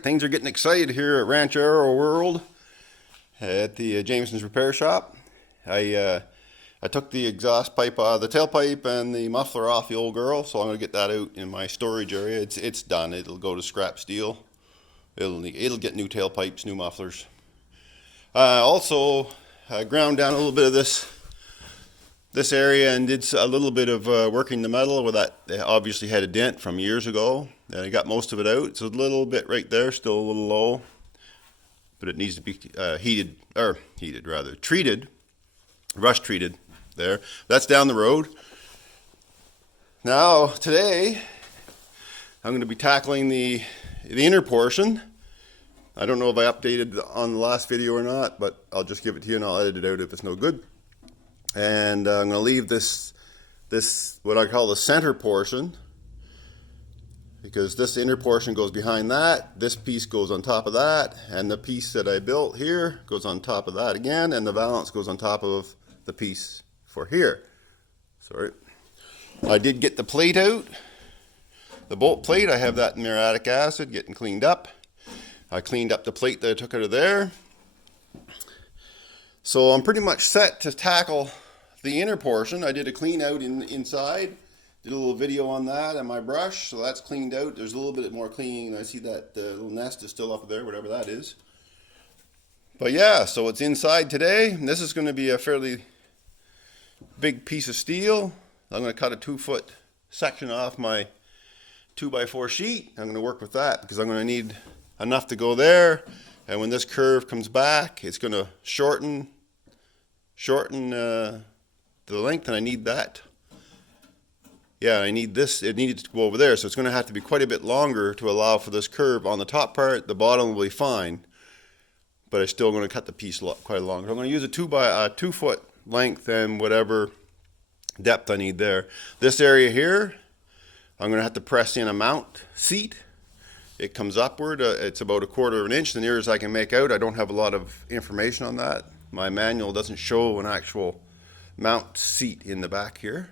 Alright, things are getting excited here at Ranchero World at the Jameson's repair shop. I took the exhaust pipe, the tailpipe and the muffler off the old girl, so I'm going to get that out in my storage area. It's done. It'll go to scrap steel. It'll get new tailpipes, new mufflers. Also, I ground down a little bit of this area and did a little bit of working the metal where that obviously had a dent from years ago. I got most of it out. It's a little bit right there, still a little low, but it needs to be treated, rust treated there. That's down the road. Now today I'm going to be tackling the inner portion. I don't know if I updated on the last video or not, but I'll just give it to you and I'll edit it out if it's no good. And I'm going to leave this what I call the center portion, because this inner portion goes behind that, this piece goes on top of that, and the piece that I built here goes on top of that again, and the balance goes on top of the piece for here. Sorry. I did get the plate out, the bolt plate. I have that in muriatic acid getting cleaned up. I cleaned up the plate that I took out of there. So I'm pretty much set to tackle the inner portion. I did a clean out inside. Did a little video on that and my brush, so that's cleaned out. There's a little bit more cleaning. I see that little nest is still up there, whatever that is. But yeah, so it's inside today. And this is going to be a fairly big piece of steel. I'm going to cut a 2-foot section off my 2x4 sheet. I'm going to work with that because I'm going to need enough to go there. And when this curve comes back, it's going to shorten the length, and I need that. Yeah, I need this. It needed to go over there, so it's going to have to be quite a bit longer to allow for this curve on the top part. The bottom will be fine, but I'm still going to cut the piece quite long. So I'm going to use a 2-foot length and whatever depth I need there. This area here, I'm going to have to press in a mount seat. It comes upward. It's about 1/4 of an inch, the nearest I can make out. I don't have a lot of information on that. My manual doesn't show an actual mount seat in the back here.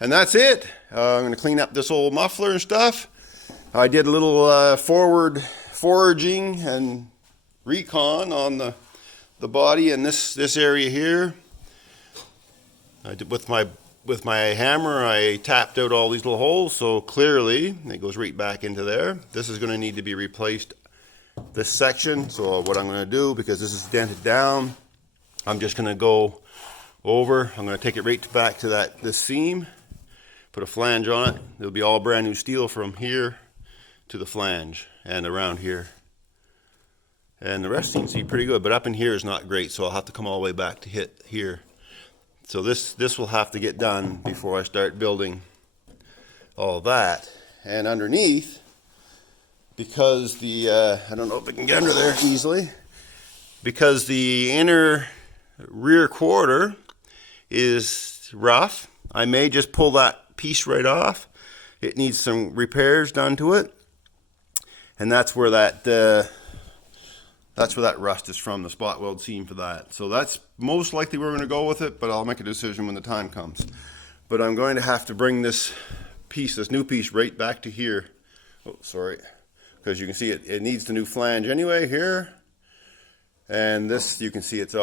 And that's it. I'm going to clean up this old muffler and stuff. I did a little forward foraging and recon on the body and this area here. I did with my hammer. I tapped out all these little holes, so clearly it goes right back into there. This is going to need to be replaced, this section. So what I'm going to do, because this is dented down, I'm just going to go over. I'm going to take it right back to this seam. Put a flange on it. It'll be all brand new steel from here to the flange and around here. And the rest seems to be pretty good, but up in here is not great, so I'll have to come all the way back to hit here. So this will have to get done before I start building all that. And underneath, because I don't know if I can get under there easily, because the inner rear quarter is rough, I may just pull that piece right off. It needs some repairs done to it, and that's where that rust is from, the spot weld seam for that. So that's most likely where we're going to go with it, but I'll make a decision when the time comes. But I'm going to have to bring this new piece right back to here. Oh, sorry, because you can see it needs the new flange anyway here, and this, you can see it's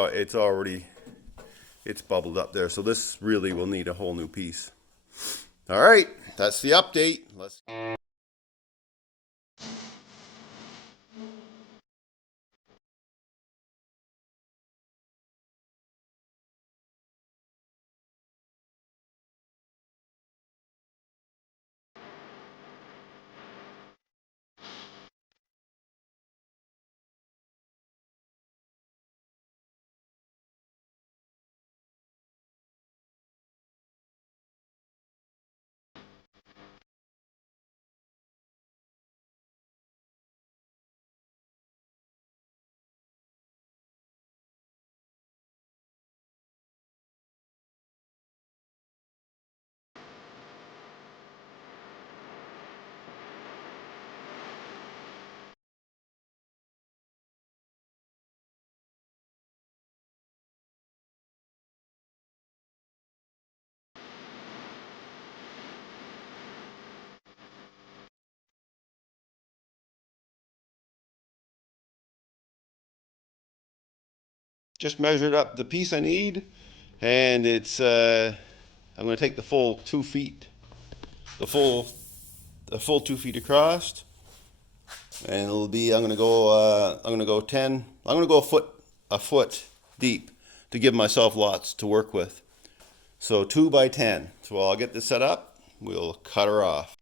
bubbled up there, so this really will need a whole new piece. All right, that's the update. just measured up the piece I need, and it's I'm going to take the full 2 feet, the full 2 feet across, and it'll be I'm going to go 10. I'm going to go a foot deep to give myself lots to work with. So 2 by 10. So I'll get this set up. We'll cut her off.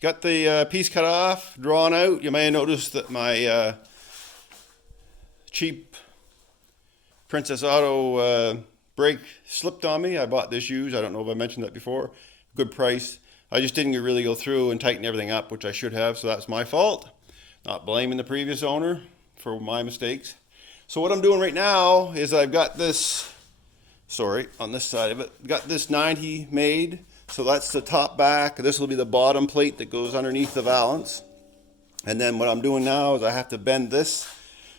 Got the piece cut off, drawn out. You may have noticed that my cheap Princess Auto brake slipped on me. I bought this used. I don't know if I mentioned that before. Good price. I just didn't really go through and tighten everything up, which I should have, so that's my fault. Not blaming the previous owner for my mistakes. So what I'm doing right now is I've got this sorry, on this side of it. Got this 90 made, so that's the top back. This will be the bottom plate that goes underneath the valance. And then what I'm doing now is I have to bend this,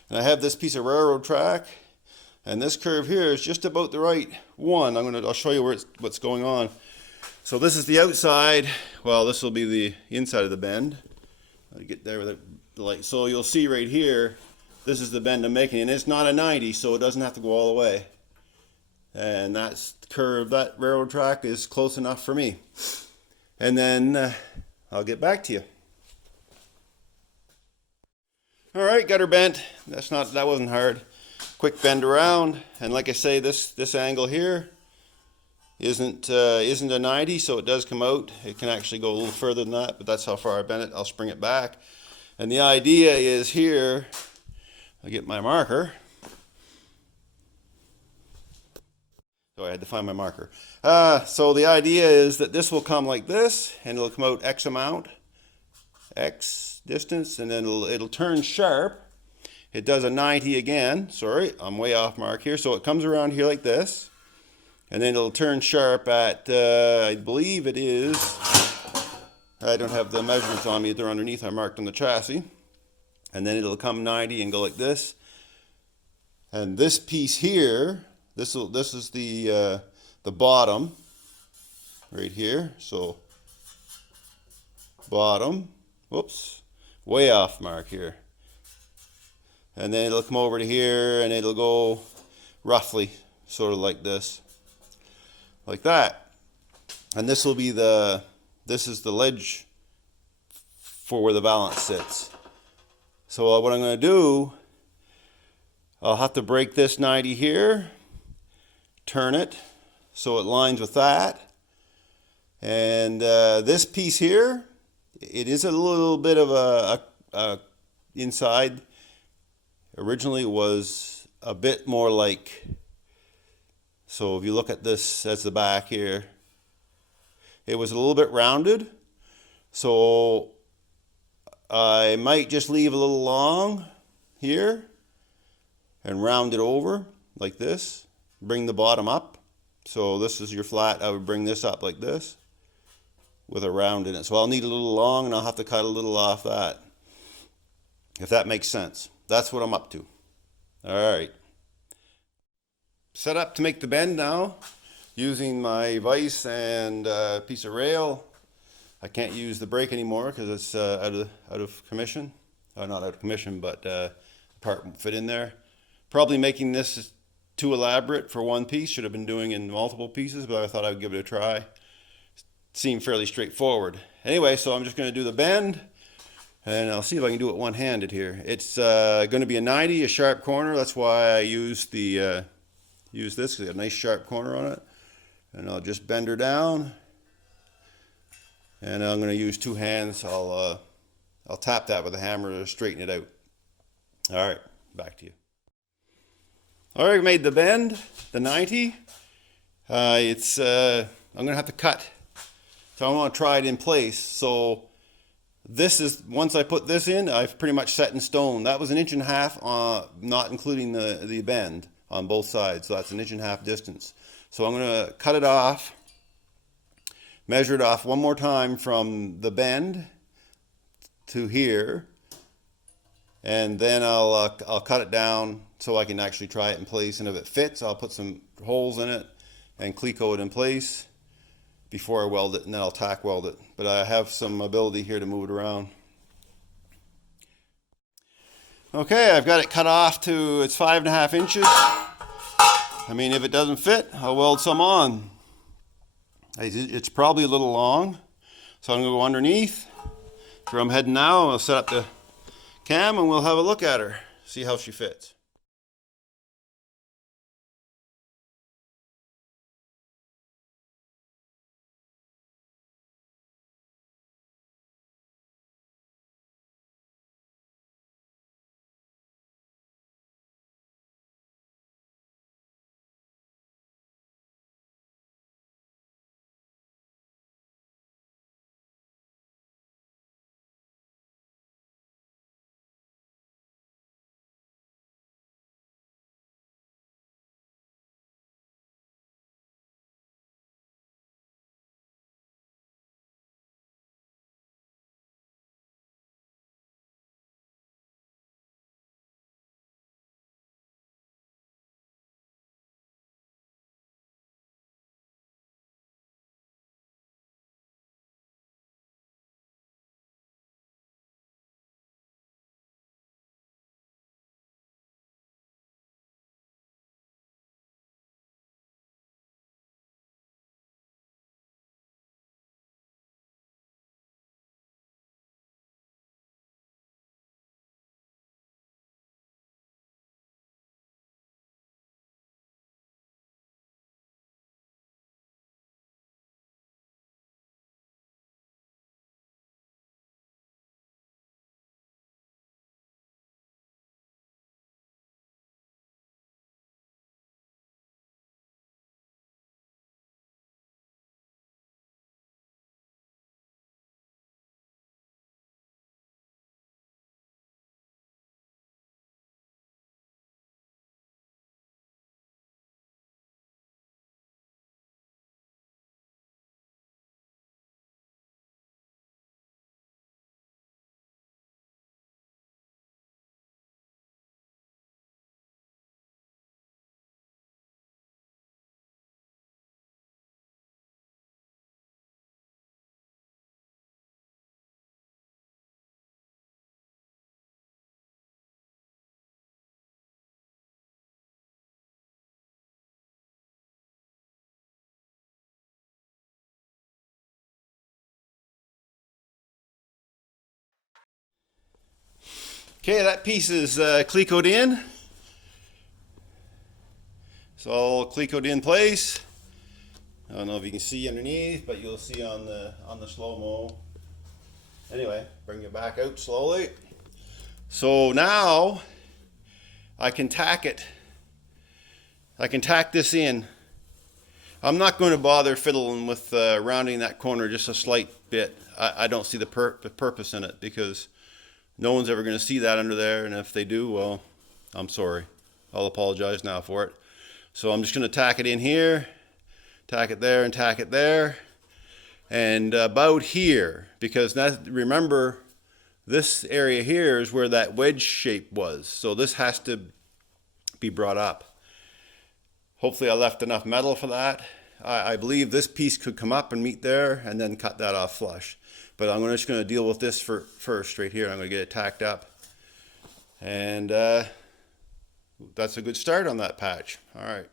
and I have this piece of railroad track, and this curve here is just about the right one. I'll show you what's going on. So this is the outside. Well, this will be the inside of the bend. I'll get there with the light. So you'll see right here, this is the bend I'm making, and it's not a 90, so it doesn't have to go all the way. And that's curve, that railroad track is close enough for me. And then I'll get back to you. All right, got her bent. That wasn't hard. Quick bend around, and like I say, this angle here isn't a 90, so it does come out. It can actually go a little further than that, but that's how far I bent it. I'll spring it back. And the idea is here, I'll get my marker. So I had to find my marker. So the idea is that this will come like this, and it'll come out X amount, X distance, and then it'll turn sharp. It does a 90 again. Sorry, I'm way off mark here. So it comes around here like this, and then it'll turn sharp at, I believe it is, I don't have the measurements on me, they're underneath, I marked on the chassis. And then it'll come 90 and go like this. And this piece here, this is the bottom right here. So bottom, whoops, way off mark here. And then it'll come over to here, and it'll go roughly sort of like this, like that. And this will be this is the ledge for where the valance sits. So what I'm going to do, I'll have to break this 90 here, turn it so it lines with that. And this piece here, it is a little bit of a inside. Originally it was a bit more like, so if you look at this, that's the back here. It was a little bit rounded. So I might just leave a little long here and round it over like this. Bring the bottom up. So this is your flat. I would bring this up like this with a round in it. So I'll need a little long, and I'll have to cut a little off that, if that makes sense. That's what I'm up to. All right. Set up to make the bend now using my vise and a piece of rail. I can't use the brake anymore because it's out of commission. Not out of commission, but the part won't fit in there. Probably making this too elaborate for one piece. Should have been doing in multiple pieces, but I thought I would give it a try. It seemed fairly straightforward. Anyway, so I'm just going to do the bend. And I'll see if I can do it one-handed here. It's going to be a 90, a sharp corner. That's why I used this, because it's got a nice sharp corner on it. And I'll just bend her down. And I'm going to use two hands. I'll tap that with a hammer to straighten it out. All right, back to you. All right, we made the bend, the 90. I'm going to have to cut. So I want to try it in place. So this is, once I put this in, I've pretty much set in stone. That was 1.5 inches, not including the bend on both sides. So that's 1.5 inches distance. So I'm going to cut it off, measure it off one more time from the bend to here, and then I'll cut it down so I can actually try it in place. And if it fits, I'll put some holes in it and cleco it in place before I weld it, and then I'll tack weld it. But I have some ability here to move it around. Okay, I've got it cut off to, it's 5.5 inches. I mean, if it doesn't fit, I'll weld some on. It's probably a little long, so I'm gonna go underneath. Where I'm heading now, I'll set up the cam and we'll have a look at her, see how she fits. Okay, that piece is clecoed in. It's all clecoed in place. I don't know if you can see underneath, but you'll see on the slow-mo. Anyway, bring it back out slowly. So now I can tack it. I can tack this in. I'm not going to bother fiddling with rounding that corner just a slight bit. I don't see the purpose in it, because no one's ever going to see that under there, and if they do, well, I'm sorry. I'll apologize now for it. So I'm just going to tack it in here, tack it there, and tack it there, and about here, because remember, this area here is where that wedge shape was, so this has to be brought up. Hopefully I left enough metal for that. I believe this piece could come up and meet there, and then cut that off flush. But I'm just going to deal with this first right here. I'm going to get it tacked up. And that's a good start on that patch. All right.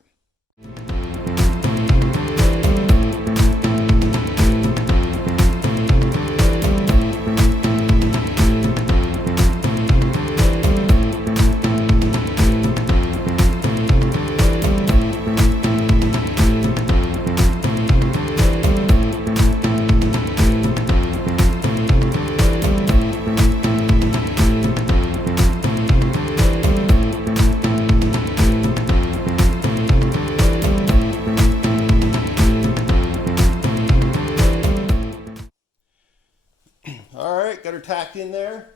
Got her tacked in there,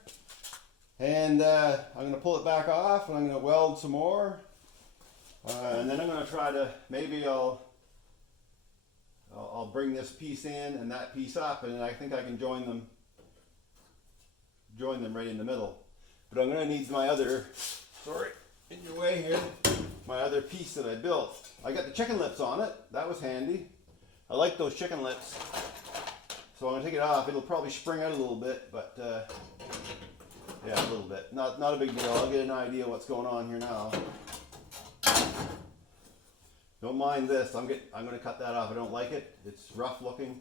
and I'm going to pull it back off, and I'm going to weld some more, and then I'm going to try to, maybe I'll bring this piece in and that piece up, and I think I can join them right in the middle. But I'm going to need my other, sorry, in your way here, my other piece that I built. I got the chicken lips on it. That was handy. I like those chicken lips. So I'm going to take it off. It'll probably spring out a little bit, but yeah, a little bit. Not a big deal. I'll get an idea what's going on here now. Don't mind this. I'm going to cut that off. I don't like it. It's rough looking.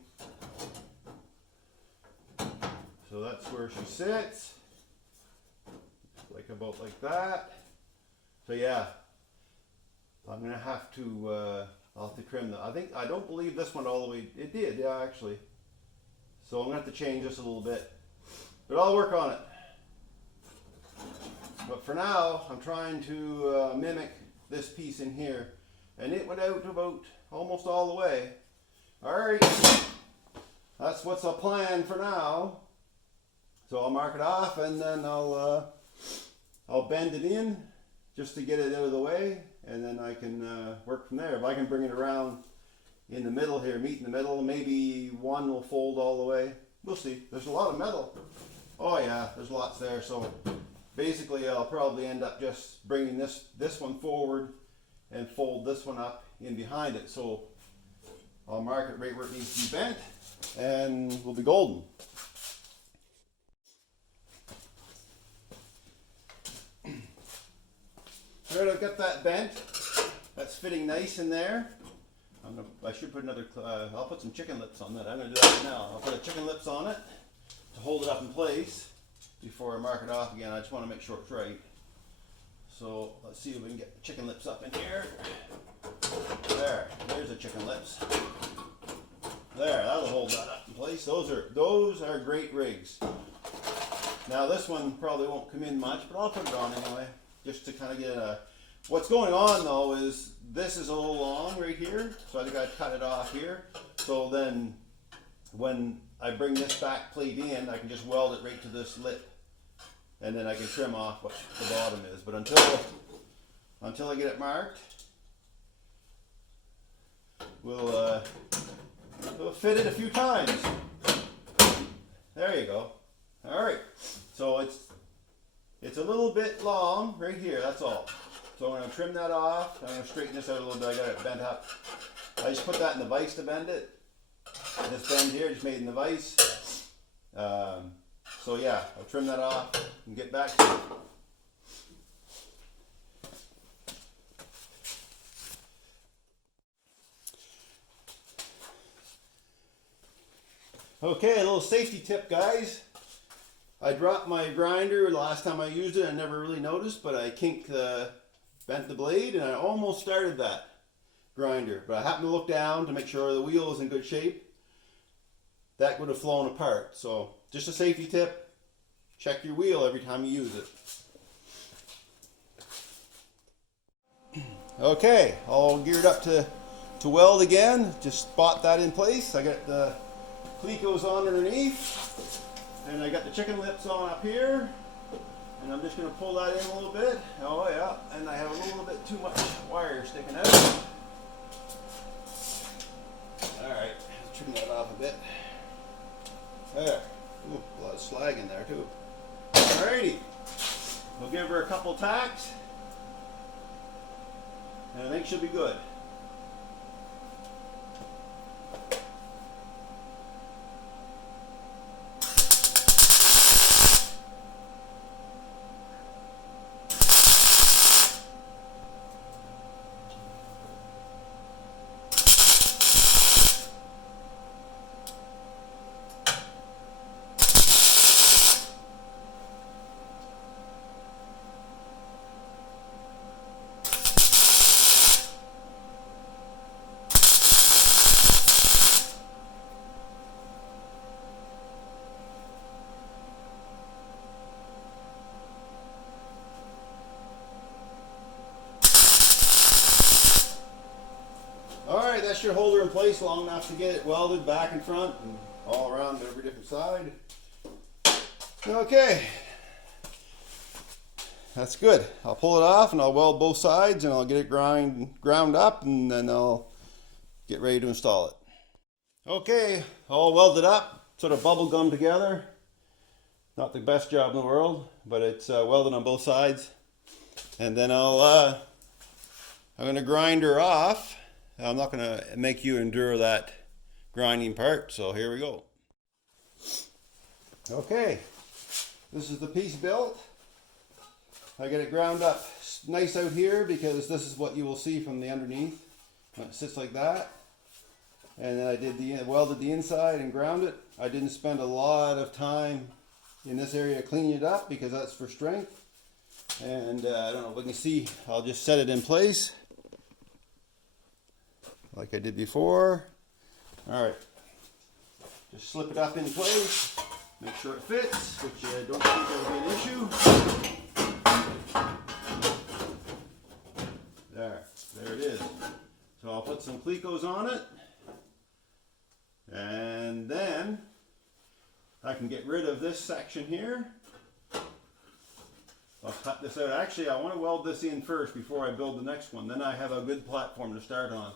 So that's where she sits. About like that. So yeah, I'm going to have to, I'll have to trim that. I don't believe this went all the way. It did, yeah, actually. So I'm going to have to change this a little bit, but I'll work on it. But for now, I'm trying to mimic this piece in here, and it went out about almost all the way. All right, that's what's a plan for now. So I'll mark it off, and then I'll bend it in just to get it out of the way, and then I can work from there. If I can bring it around in the middle here, meet in the middle, maybe one will fold all the way. We'll see. There's a lot of metal. Oh yeah, there's lots there. So basically I'll probably end up just bringing this one forward and fold this one up in behind it. So I'll mark it right where it needs to be bent, and we'll be golden. All right, I've got that bent. That's fitting nice in there. I should put another, I'll put some chicken lips on that. I'm going to do that right now. I'll put a chicken lips on it to hold it up in place before I mark it off again. I just want to make sure it's right. So let's see if we can get the chicken lips up in here. There's the chicken lips. There, that'll hold that up in place. Those are great rigs. Now this one probably won't come in much, but I'll put it on anyway, just to kind of get a. What's going on though is this is a little long right here, so I think I'd cut it off here. So then when I bring this back plate in, I can just weld it right to this lip, and then I can trim off what the bottom is. But until I get it marked, we'll fit it a few times. There you go. All right, so it's a little bit long right here, that's all. So I'm going to trim that off. I'm going to straighten this out a little bit. I got it bent up. I just put that in the vise to bend it. This bend here, just made in the vise. So yeah, I'll trim that off and get back to it. Okay, a little safety tip, guys. I dropped my grinder the last time I used it. I never really noticed, but I bent the blade, and I almost started that grinder. But I happened to look down to make sure the wheel is in good shape. That would have flown apart. So just a safety tip, check your wheel every time you use it. Okay, all geared up to weld again. Just spot that in place. I got the clecos on underneath, and I got the chicken lips on up here, and I'm just going to pull that in a little bit. Oh yeah, and I have a little bit too much wire sticking out. Alright, trim that off a bit. There. Ooh, a lot of slag in there too. Alrighty. We'll give her a couple tacks, and I think she'll be good. Alright, that should hold her in place long enough to get it welded back and front and all around every different side. Okay, that's good. I'll pull it off and I'll weld both sides, and I'll get it ground up, and then I'll get ready to install it. Okay, all welded up, sort of bubble gum together. Not the best job in the world, but it's welded on both sides. And then I'm going to grind her off. I'm not going to make you endure that grinding part, so here we go. Okay, this is the piece built. I get it ground up nice out here because this is what you will see from the underneath when it sits like that. And then I welded the inside and ground it. I didn't spend a lot of time in this area cleaning it up because that's for strength. And I don't know if we can see, I'll just set it in place like I did before. Alright, just slip it up in place, make sure it fits, which I don't think that'll be an issue. There it is. So I'll put some clecos on it, and then I can get rid of this section here. I'll cut this out. Actually, I want to weld this in first before I build the next one. Then I have a good platform to start on.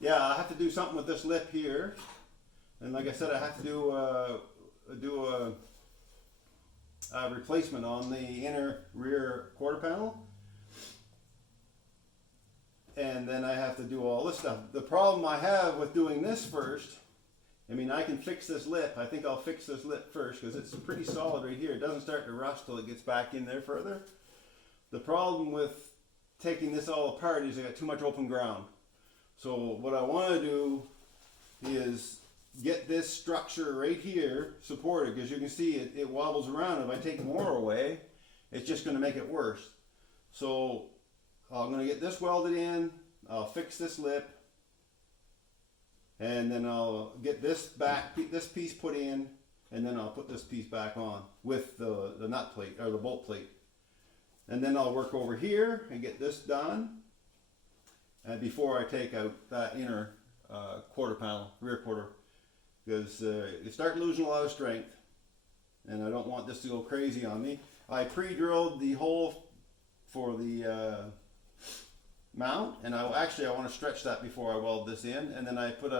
Yeah, I have to do something with this lip here, and like I said, I have to do a replacement on the inner rear quarter panel, and then I have to do all this stuff. The problem I have with doing this first, I mean, I can fix this lip. I think I'll fix this lip first because it's pretty solid right here. It doesn't start to rust till it gets back in there further. The problem with taking this all apart is I got too much open ground. So what I want to do is get this structure right here supported, because you can see it wobbles around. If I take more away, it's just going to make it worse. So I'm going to get this welded in, I'll fix this lip, and then I'll get this piece put in, and then I'll put this piece back on with the nut plate, or the bolt plate. And then I'll work over here and get this done, and before I take out that inner quarter panel, rear quarter, because you start losing a lot of strength, and I don't want this to go crazy on me. I pre-drilled the hole for the mount, and I want to stretch that before I weld this in, and then I put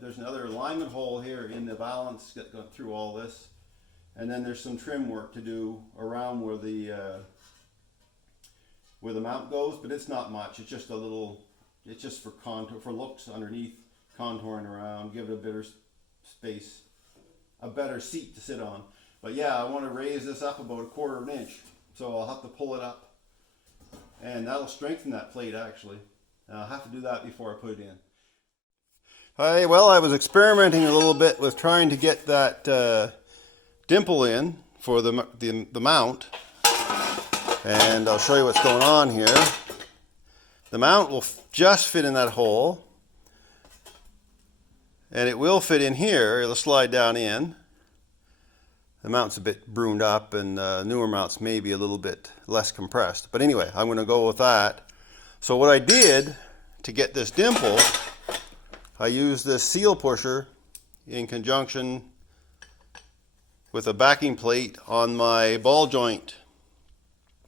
there's another alignment hole here in the valance going through all this, and then there's some trim work to do around where the mount goes, but it's not much. It's just a little, it's just for contour, for looks underneath, contouring around, give it a better space, a better seat to sit on. But yeah, I want to raise this up about 1/4 inch, so I'll have to pull it up, and that'll strengthen that plate actually. And I'll have to do that before I put it in. Well, I was experimenting a little bit with trying to get that dimple in for the mount, and I'll show you what's going on here. The mount will just fit in that hole, and it will fit in here. It'll slide down in. The mount's a bit bruned up, and newer mounts may be a little bit less compressed. But anyway, I'm going to go with that. So what I did to get this dimple, I used this seal pusher in conjunction with a backing plate on my ball joint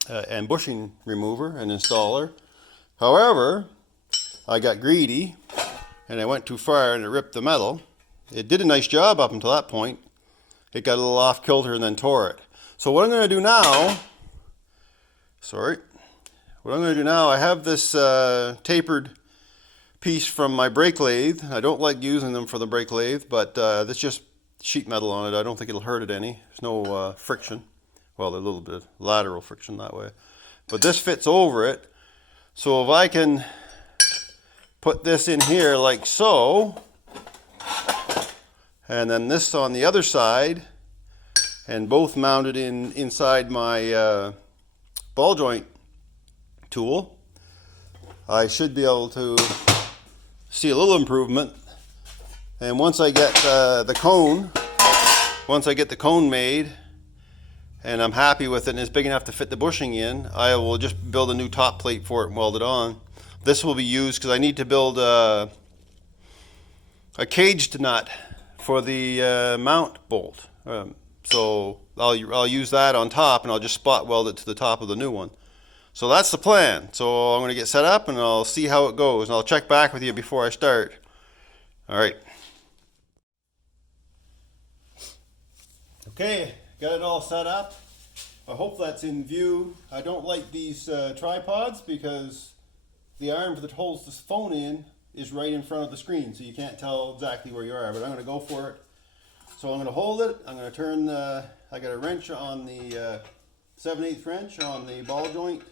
and bushing remover and installer. However, I got greedy and I went too far and it ripped the metal. It did a nice job up until that point. It got a little off kilter and then tore it. So what I'm going to do now, I have this tapered piece from my brake lathe. I don't like using them for the brake lathe, but that's just sheet metal on it. I don't think it'll hurt it any. There's no friction. Well, there's a little bit of lateral friction that way. But this fits over it. So if I can put this in here like so, and then this on the other side, and both mounted inside my ball joint tool, I should be able to see a little improvement. And once I get the cone made, and I'm happy with it and it's big enough to fit the bushing in, I will just build a new top plate for it and weld it on. This will be used because I need to build a caged nut for the mount bolt. So I'll use that on top, and I'll just spot weld it to the top of the new one. So that's the plan. So I'm going to get set up and I'll see how it goes, and I'll check back with you before I start. All right. Okay, got it all set up. I hope that's in view. I don't like these tripods because the arm that holds this phone in is right in front of the screen, so you can't tell exactly where you are, but I'm going to go for it. So I'm going to hold it. I'm going to turn, I got a wrench on the 7/8 wrench on the ball joint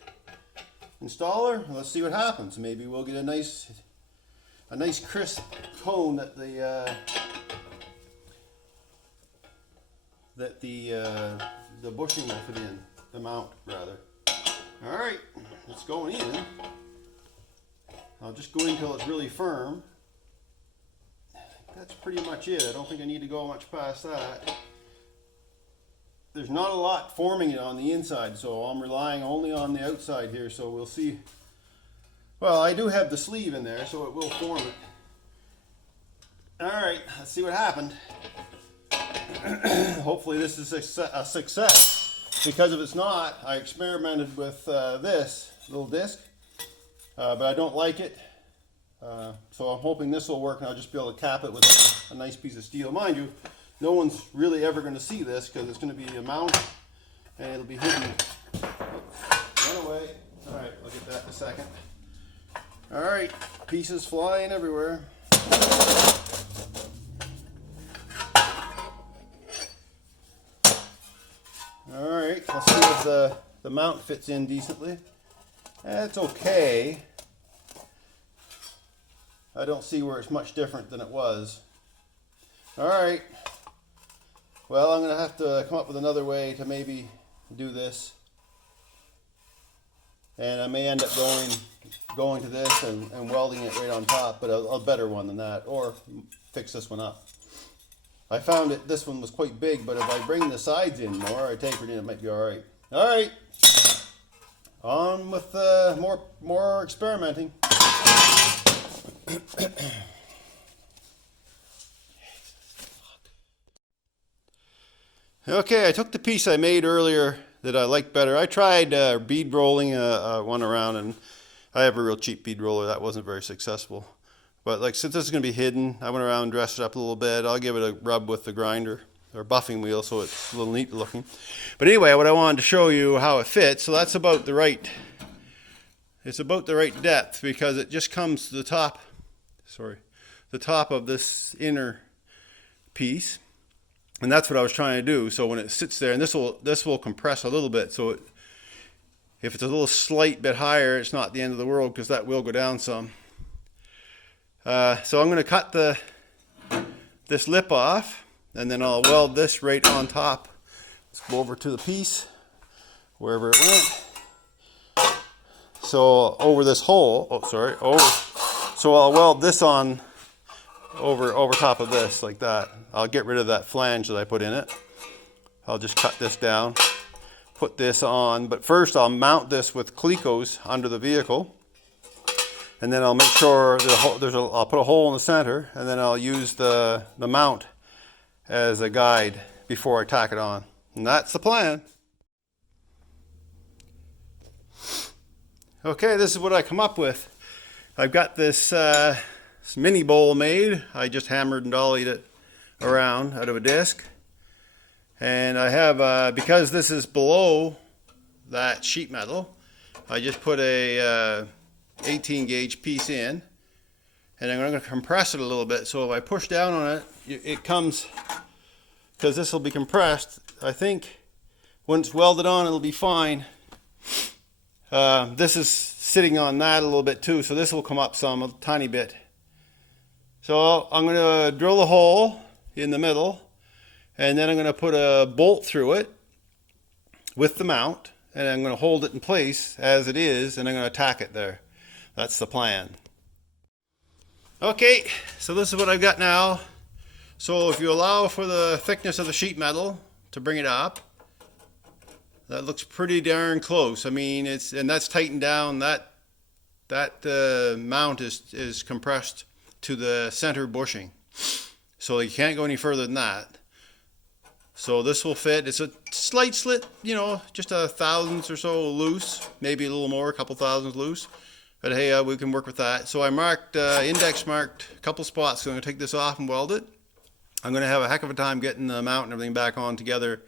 installer. Let's see what happens. Maybe we'll get a nice crisp cone that the bushing will fit in, the mount rather. All right, it's going in. I'll just go in until it's really firm. That's pretty much it. I don't think I need to go much past that. There's not a lot forming it on the inside, so I'm relying only on the outside here, so we'll see. Well, I do have the sleeve in there, so it will form it. All right, let's see what happened. Hopefully this is a success, because if it's not, I experimented with this little disc, but I don't like it. So I'm hoping this will work, and I'll just be able to cap it with a nice piece of steel. Mind you, no one's really ever going to see this because it's going to be a mount and it'll be hidden. Run away. All right, I'll get that in a second. All right, pieces flying everywhere. All right, let's see if the mount fits in decently. It's okay. I don't see where it's much different than it was. All right. Well, I'm going to have to come up with another way to maybe do this. And I may end up going to this and welding it right on top, but a better one than that, or fix this one up. I found that this one was quite big, but if I bring the sides in more, I taper it in, it might be all right. All right. On with more experimenting. Okay, I took the piece I made earlier that I liked better. I tried bead rolling one around, and I have a real cheap bead roller. That wasn't very successful. But like, since this is going to be hidden, I went around and dressed it up a little bit. I'll give it a rub with the grinder or buffing wheel so it's a little neat looking. But anyway, what I wanted to show you how it fits. So that's about the right, it's about the right depth, because it just comes to the top, the top of this inner piece. And that's what I was trying to do. So when it sits there, and this will compress a little bit, so if it's a little slight bit higher, it's not the end of the world, because that will go down some. So I'm going to cut this lip off, and then I'll weld this right on top Let's go over to the piece, wherever it went. So over this hole, so I'll weld this on over top of this like that. I'll get rid of that flange that I put in it. I'll just cut this down, put this on, but first I'll mount this with clecos under the vehicle, and then I'll make sure I'll put a hole in the center, and then I'll use the mount as a guide before I tack it on. And that's the plan. Okay, this is what I come up with. I've got this mini bowl made. I just hammered and dollied it around out of a disc. And I have, because this is below that sheet metal, I just put a 18 gauge piece in, and I'm going to compress it a little bit. So if I push down on it, it comes, because this will be compressed. I think when it's welded on, it'll be fine. This is sitting on that a little bit too, so this will come up a tiny bit. So I'm going to drill a hole in the middle, and then I'm going to put a bolt through it with the mount, and I'm going to hold it in place as it is, and I'm going to tack it there. That's the plan. Okay, so this is what I've got now. So if you allow for the thickness of the sheet metal to bring it up, that looks pretty darn close. I mean, and that's tightened down. That mount is compressed to the center bushing, so you can't go any further than that. So this will fit. It's a slight slit, you know, just a thousandth or so loose, maybe a little more, a couple thousandths loose. But hey, we can work with that. So I marked, index marked a couple spots. So I'm going to take this off and weld it. I'm going to have a heck of a time getting the mount and everything back on together.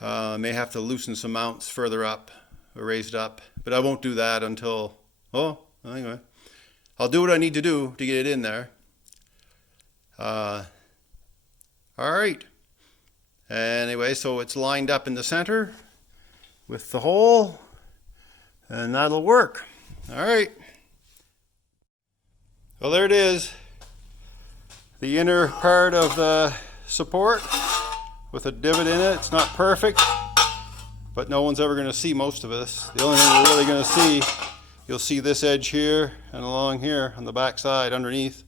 May have to loosen some mounts further up, or raise it up. But I won't do that until, anyway. I'll do what I need to do to get it in there. All right. Anyway, so it's lined up in the center with the hole, and that'll work. All right. Well, there it is. The inner part of the support with a divot in it. It's not perfect, but no one's ever going to see most of this. The only thing you're really going to see, you'll see this edge here and along here on the back side underneath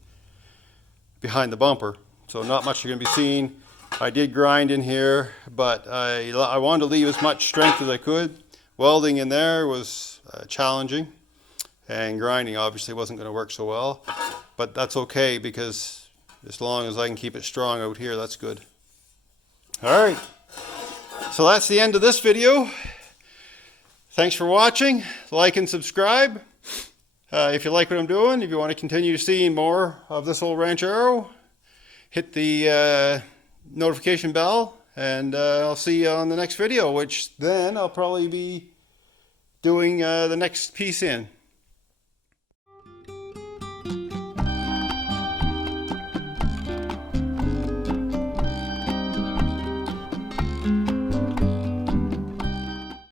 behind the bumper. So not much you're going to be seeing. I did grind in here, but I wanted to leave as much strength as I could. Welding in there was challenging, and grinding obviously wasn't going to work so well, but that's okay, because as long as I can keep it strong out here, that's good. All right, so that's the end of this video. Thanks for watching. Like and subscribe if you like what I'm doing. If you want to continue seeing more of this old Ranchero, hit the notification bell, and I'll see you on the next video, which then I'll probably be doing the next piece in.